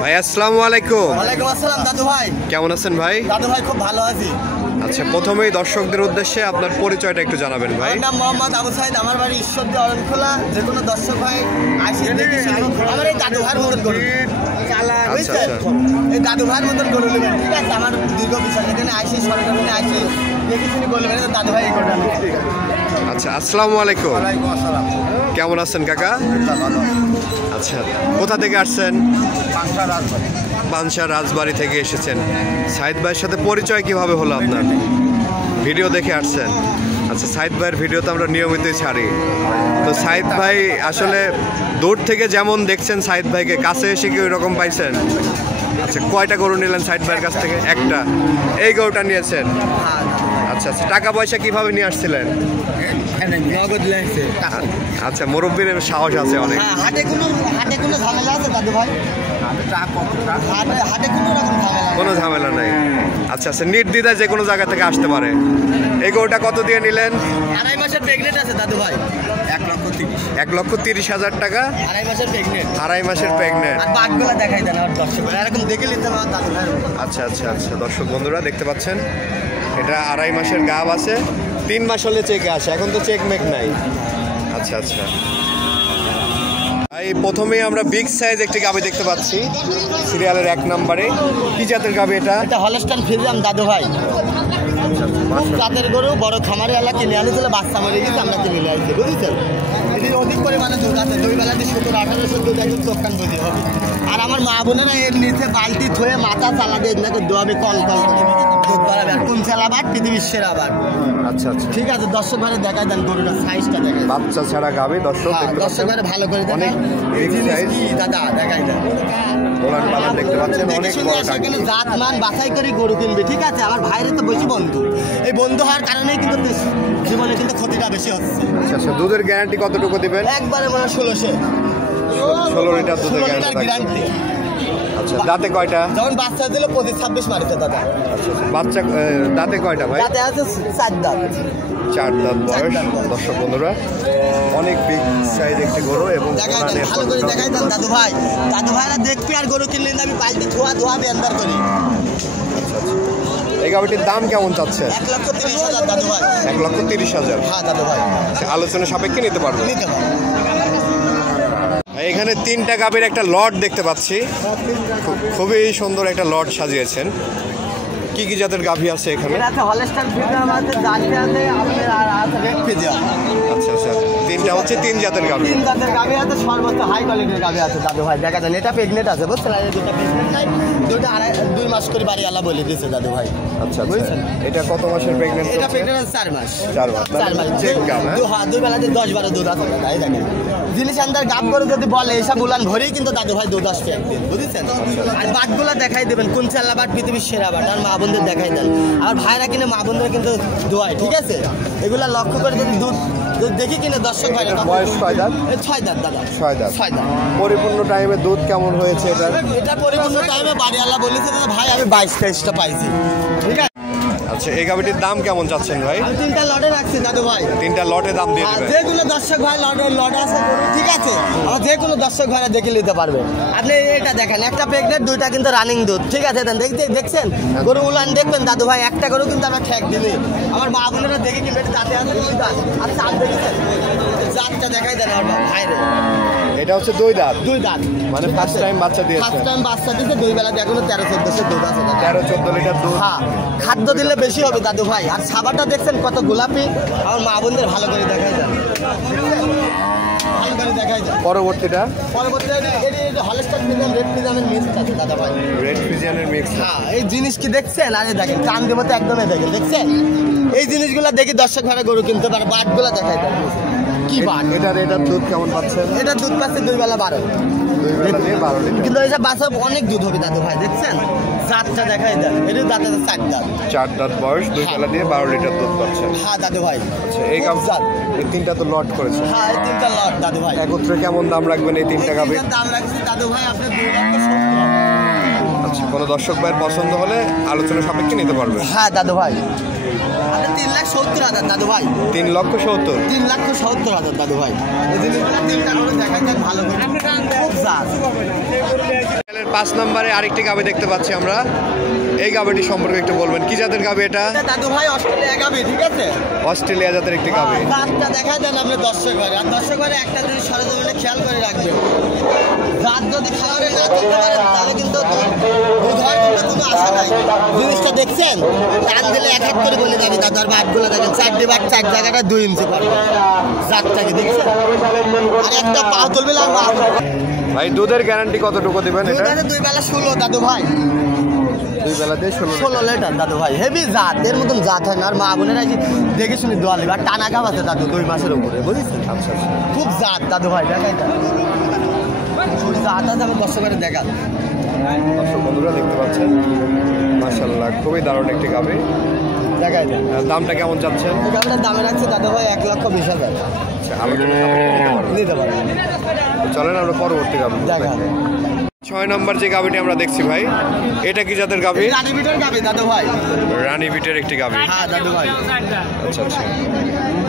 ভাই আসসালামু আলাইকুম। ওয়ালাইকুম আসসালাম দাদু ভাই। কেমন আছেন ভাই? দাদু ভাই খুব ভালো আছি। আচ্ছা, প্রথমেই দর্শকদের উদ্দেশ্যে আপনার পরিচয়টা একটু জানাবেন ভাই। আমার নাম মোহাম্মদ আবু সাইদ, আমার বাড়ি ঈশ্বরদী অরণখোলা। যে কোনো দর্শক ভাই আসে দেখে আমার এই দাদু ভাইয়ের মতন গরু চালা, বুঝছেন? এই দাদু ভাইয়ের মতন গরু নেবেন, ঠিক আছে? আমার দীর্ঘ বিষয় এখানে আসি, সরকারে আসি দেখে শুনে গরু নেবেন, দাদু ভাই এই গরুটা নেবেন। আচ্ছা, আসসালামু আলাইকুম। ওয়ালাইকুম আসসালাম। কেমন আছেন কাকা? ভালো। আচ্ছা, কোথা থেকে আসছেন? পাঁচটা রাজবাড়ি। পানশা রাজবাড়ি থেকে এসেছেন। সাইদ ভাইয়ের সাথে পরিচয় কিভাবে হলো আপনার? ভিডিও দেখে আসছেন। আচ্ছা, সাইদ ভাইয়ের ভিডিও তো আমরা নিয়মিতই ছাড়ি। তো সাইদ ভাই আসলে দূর থেকে যেমন দেখছেন সাইদ ভাইকে, কাছে এসে কি ওই রকম পাইছেন? আচ্ছা, কয়টা গরু নিলেন সাইদ ভাইয়ের কাছ থেকে? একটা। এই গরুটা নিয়েছেন? আচ্ছা আচ্ছা, টাকা পয়সা কিভাবে নিয়ে আসছিলেন? আচ্ছা, মুরব্বীর সাহস আছে অনেক। হাটে কোনো ঝামেলা আছে দাদু ভাই? হাটে কোনো ঝামেলা নাই। আচ্ছা আচ্ছা, নির্দ্বিধায় যে কোনো জায়গা থেকে আসতে পারে। এই গরুটা কত দিয়ে নিলেন? 2.5 মাসের প্রেগনেন্ট আছে দাদু ভাই। 1,30,000 টাকা। 2.5 মাসের প্রেগনেন্ট। 2.5 মাসের প্রেগনেন্ট। আর বাঘগুলো দেখাই দেন আমার দর্শক, এরকম দেখে নিতে আমার দাদু ভাই। আচ্ছা আচ্ছা আচ্ছা, দর্শক বন্ধুরা দেখতে পাচ্ছেন এটা 2.5 মাসের গাব আছে। 3 মাস হলে চেকে আসে, এখন তো চেক মেক নাই। আচ্ছা আচ্ছা, এই প্রথমেই আমরা বিগ সাইজ একটি গাভী দেখতে পাচ্ছি সিরিয়ালের 1 নম্বরে। কি জাতের গাভী এটা? এটা হলস্টাইন ফ্রিজিয়ান দাদু ভাই। জাতের গরু, বড় খামারে এলা কিনে আনিছিল, বাচ্চা মরে গেছে, আমরা কিনে নিয়ে আসছি, বুঝেছেন? এটি অধিক পরিমাণে দুধ আছে, 2 বেলাতে 17-18 দুধ একদম চোখান বুঝি হবে। আর আমার মা বোনেরা এর নিচে বালতি থয়ে মাথা চালা দিয়ে এনাকে দোয়াবে, কল কল করে দুধ বাড়াবে। আর কোন চালাবার পৃথিবীর সেরা বার। আচ্ছা আচ্ছা, ঠিক আছে। দর্শক ভাই দেখাই দেন গরুটার সাইজটা দেখাই। বাচ্চা ছাড়া গাভী দর্শক। দর্শক ভাই ভালো করে দেখাই। এই জিনিস কি দাদা দেখাই দেন। দোলান পালান দেখতে পাচ্ছেন, অনেক বড় টাকি। জাত মান বাছাই করে গরু কিনবে, ঠিক আছে? আমার ভাইরে তো বেশি বন্ধু, এই বন্ধু হওয়ার কারণেই কিন্তু জীবনে কিন্তু ক্ষতিটা বেশি হচ্ছে। আচ্ছা আচ্ছা, দুধের গ্যারান্টি কতটুকু দিবেন? একবারে মানে 16 লিটার দুধের গ্যারান্টি। আচ্ছা, দাঁতে কয়টা? যখন বাচ্চা দিল 25-26 মারিতে দাদা। বাচ্চা দাঁতে কয়টা ভাই? দাঁতে আছে 4 দাঁত। 4 দাঁত বয়স। দর্শক বন্ধুরা, অনেক বিগ সাইজ একটি গরু এবং ভালো করে দেখাই দেন দাদু ভাই। দাদু ভাইরা দেখবি আর গরু কিনলে আমি বালতি ধোয়া বেন্দার করি। এই গাভীটির দাম কেমন চাচ্ছেন? 1,30,000 দাদু ভাই। 1,30,000। হ্যাঁ দাদু ভাই, আলোচনা সাপেক্ষে নিতে পারবো। নিতে পারবো। এখানে 3টা গাভীর একটা লট দেখতে পাচ্ছি, খুবই সুন্দর একটা লট সাজিয়েছেন। কি কি জাতের গাভী আছে এখানে? এটা আছে হলস্টাইন ফ্রিজিয়ান আছে, জার্সি আছে, আপনার আর আছে রেড ফ্রিজিয়ান। আচ্ছা আচ্ছা, 3টা হচ্ছে 3 জাতের গাভী। 3 জাতের গাভী আছে, সর্বোচ্চ হাই কোয়ালিটির গাভী আছে দাদু ভাই। দেখা যান এটা প্রেগনেন্ট আছে, বুঝছেন? আর দুটো প্রেগনেন্ট নাই, দুটো 2 মাস করে বাড়ি আলা বলে দিয়েছে দাদু ভাই। আচ্ছা আচ্ছা, এটা কত মাসের প্রেগনেন্ট? এটা প্রেগনেন্ট আছে 4 মাস। 4 মাস। 4 মাস চেক গাব। হ্যাঁ, 2 বেলাতে 10-12 দুধ আছে দাদা। এই দেখেন জিনিস আন্দার গাব করে যদি বলে এসব উলান ভরেই কিন্তু দাদু ভাই দুধ আসবে একদিন, বুঝেছেন? আর বাটগুলো দেখাই দেবেন, কোন চাল্লা বাট পৃথিবীর সেরা বাট। আর মা বোনদের দেখাই দেন, আর ভাইরা কিনে মা বোনদের কিন্তু দোয়ায়, ঠিক আছে? এগুলা লক্ষ্য করে যদি দুধ দেখি কিনে দর্শক ভাই। বয়স কয় দাঁত? 6 দাঁত দাদা। 6 দাঁত। 6 দাঁত। পরিপূর্ণ টাইমে দুধ কেমন হয়েছে এটা? এটা পরিপূর্ণ টাইমে বাড়িওয়ালা বলেছে ভাই আমি 22-23টা পাইছি, ঠিক আছে? আচ্ছা, এই গাভীটির দাম কেমন চাচ্ছেন ভাই? আমি 3টা লটে রাখছি দাদু ভাই। 3টা লটে দাম দিয়ে দেবেন? যে কোনো দর্শক ভাই লট আছে, ঠিক আছে? আমার যে কোনো দর্শক ভাইরা দেখে নিতে পারবে। আপনি এটা দেখেন, একটা প্রেগনেন্ট, 2টা কিন্তু রানিং দুধ, ঠিক আছে? দেখছেন গরু উলান দেখবেন দাদু ভাই, একটা গরু কিন্তু আমরা ঠেক দিলি। আমার মা বোনেরা দেখে কিনবে, দাঁতে আছে 2 দাঁত। আর চাপ দেখেছেন, জাতটা দেখাই দেন আমার ভাইরে। এটা হচ্ছে 2 দাঁত। 2 দাঁত মানে ফার্স্ট টাইম বাচ্চা দিয়েছে। ফার্স্ট টাইম বাচ্চা দিয়েছে, 2 বেলাতে এখনো 13-14 দুধ আছে। 13-14 লিটার দুধ। হ্যাঁ, খাদ্য দিলে বেশি হবে দাদু ভাই। আর খাবারটা দেখছেন কত গোলাপি। আমার মা বোনদের ভালো করে দেখাই যায়, ভালো করে দেখাই যায়। পরবর্তীটা হলস্টাইন ফ্রিজিয়ান রেড ফ্রিজিয়ানের মিক্স আছে দাদা ভাই। রেড ফ্রিজিয়ানের মিক্স। হ্যাঁ, এই জিনিস কি দেখছেন? আরে দেখেন কান দেবো তো একদমই দেখেন, দেখছেন? এই জিনিসগুলো দেখি দর্শক ভাড়া গরু কিনতে পারে। বাটগুলো দেখাই দেন কি বাট। এটার দুধ কেমন পাচ্ছেন? এটা দুধ পাচ্ছে 2 বেলা 12। 2 বেলা দিয়ে 12 লিটার। কিন্তু এইসব বাচ্চা অনেক দুধ হবে দাদু ভাই, দেখছেন? জাতটা দেখাই দেন, এটা দাঁতে 4 দাঁত। 4 দাঁত বয়স, 2 বেলা দিয়ে 12 লিটার দুধ পাচ্ছেন। হ্যাঁ দাদু ভাই। আচ্ছা, এই এই 3টা তো লট করেছে। হ্যাঁ, এই 3টা লট দাদু ভাই। একত্রে কেমন দাম রাখবেন এই 3টা গাভীর? দাম রাখছি দাদু ভাই আপনার 2,70,000। আচ্ছা, কত কোনো দর্শক ভাইয়ের পছন্দ হলে আলোচনা সাপেক্ষে নিতে পারবে। হ্যাঁ দাদু ভাই, 3,70,000 দাদু ভাই। 3,70,000। 3,70,000 দাদু ভাই। এই জিনিসগুলো তিনটা করে দেখাই দেন ভালো করে, খুব জাত। 5 নম্বরে আরেকটি গাভী দেখতে পাচ্ছি আমরা। এই গাভীটি সম্পর্কে একটু বলবেন, কি জাতের গাভী এটা? দাদু ভাই অস্ট্রেলিয়া গাভী, ঠিক আছে? অস্ট্রেলিয়া জাতের একটি গাভী। জাতটা দেখাই দেন আপনি দর্শক ভাই, আর দর্শক ভাই একটা জিনিস সরজমিনে খেয়াল করে রাখবেন, জাত যদি খাবারে না করতে পারেন তাহলে কিন্তু দুধ হওয়ার কিন্তু কোনো আশা নাই। জিনিসটা দেখছেন, টান দিলে 1 হাত করে বলে যাবে দাদু। আর বাটগুলো দেখেন, 4 ডিবার 4 জায়গাটা 2 ইঞ্চি পারবে। জাতটাকে দেখছেন, আর একটা পা তুলবে আর মা ভাই দুধের গ্যারান্টি কতটুকু দিবেন এটা? 2 বেলা 16 দাদু ভাই। 2 বেলাতে 16 লিটার দাদু ভাই। হেভি জাত, এর মতন জাত হয় না। আর মা বোনেরা দেখে শুনে দোয়া নেবে। আর টানা গাব আছে দাদু 2 মাসের উপরে, বুঝেছেন? আচ্ছা আচ্ছা। খুব জাত দাদু ভাই, দেখাই দেন জাত আছে। আমি দর্শকের দেখা দর্শক বন্ধুরা দেখতে পাচ্ছেন, মাশাআল্লাহ খুবই দারুণ একটি গাভী। দেখাই দেন। দামটা কেমন যাচ্ছেন? এই গাভীটার দামে রাখছে দাদু ভাই 1,20,000। আচ্ছা, আলোচনা সাপেক্ষে নিতে পারবেন। নিতে পারেন। তো চলেন আমরা পরবর্তী গাভী দেখা 6 নম্বর যে গাভীটি আমরা দেখছি ভাই, এটা কি জাতের গাভী? রানী বিটের গাভী দাদু ভাই। রানী বিটের একটি গাভী। হ্যাঁ দাদু ভাই। আচ্ছা আচ্ছা।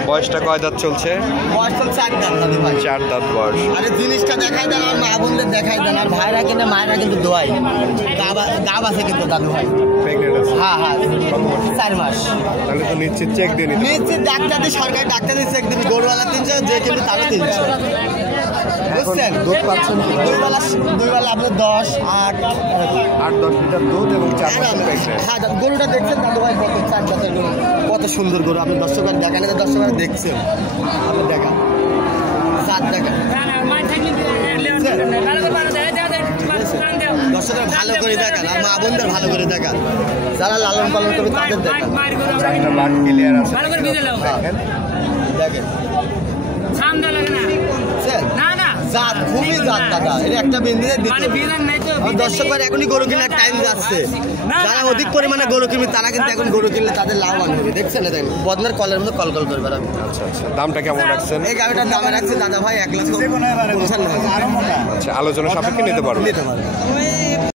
বয়সটা কয় দাঁত চলছে? বয়স তো 4 দাঁত দাদু ভাই। 4 দাঁত বয়স। আরে জিনিসটা দেখাই দেন, আর মা বোনদের দেখাই দেন। আর ভাইরা কিনে মায়েরা কিন্তু দোয়াই গাব আছে কিন্তু দাদু ভাই। প্রেগনেন্ট আছে? হ্যাঁ হ্যাঁ, 4 মাস। তাহলে তো নিশ্চিত চেক দিয়ে নিতে হবে। নিশ্চিত ডাক্তার দিয়ে, সরকারি ডাক্তার দিয়ে চেক দিবি। গরুওয়ালা 300, যে কিনবে তারও 300। বুঝছেন? দুধ পাচ্ছেন কি? 2 বেলা আপনি 10, 8 8-10 লিটার দুধ এবং 4 মাসের প্রেগনেন্ট। হ্যাঁ গরুটা দেখছেন দাদু ভাই, কত 4 জাতের গরু, কত সুন্দর গরু। আপনি দর্শকের দেখান, দর্শকের দেখছেন, আপনি দেখান জাত দেখান। দর্শকের ভালো করে দেখান, আর মা বোনদের ভালো করে দেখান, যারা লালন পালন করবে তাদের দেখান। একটা বাট ক্লিয়ার আছে। দেখেন জাত, খুবই জাত দাদা। এটা একটা বিন্দিতে দিতে দর্শকের এখনই গরু কেনার টাইম যাচ্ছে। যারা অধিক পরিমাণে গরু কিনবে তারা কিন্তু এখন গরু কিনলে তাদের লাভবান হবে। দেখছেন না? দেখেন বদনার কলের মধ্যে কল করবে। আচ্ছা আচ্ছা। দামটা কেমন রাখছেন? এই গাড়িটার দামে রাখছে দাদা ভাই 1,55,000। আচ্ছা, আলোচনা সাপেক্ষে নিতে পারবেন।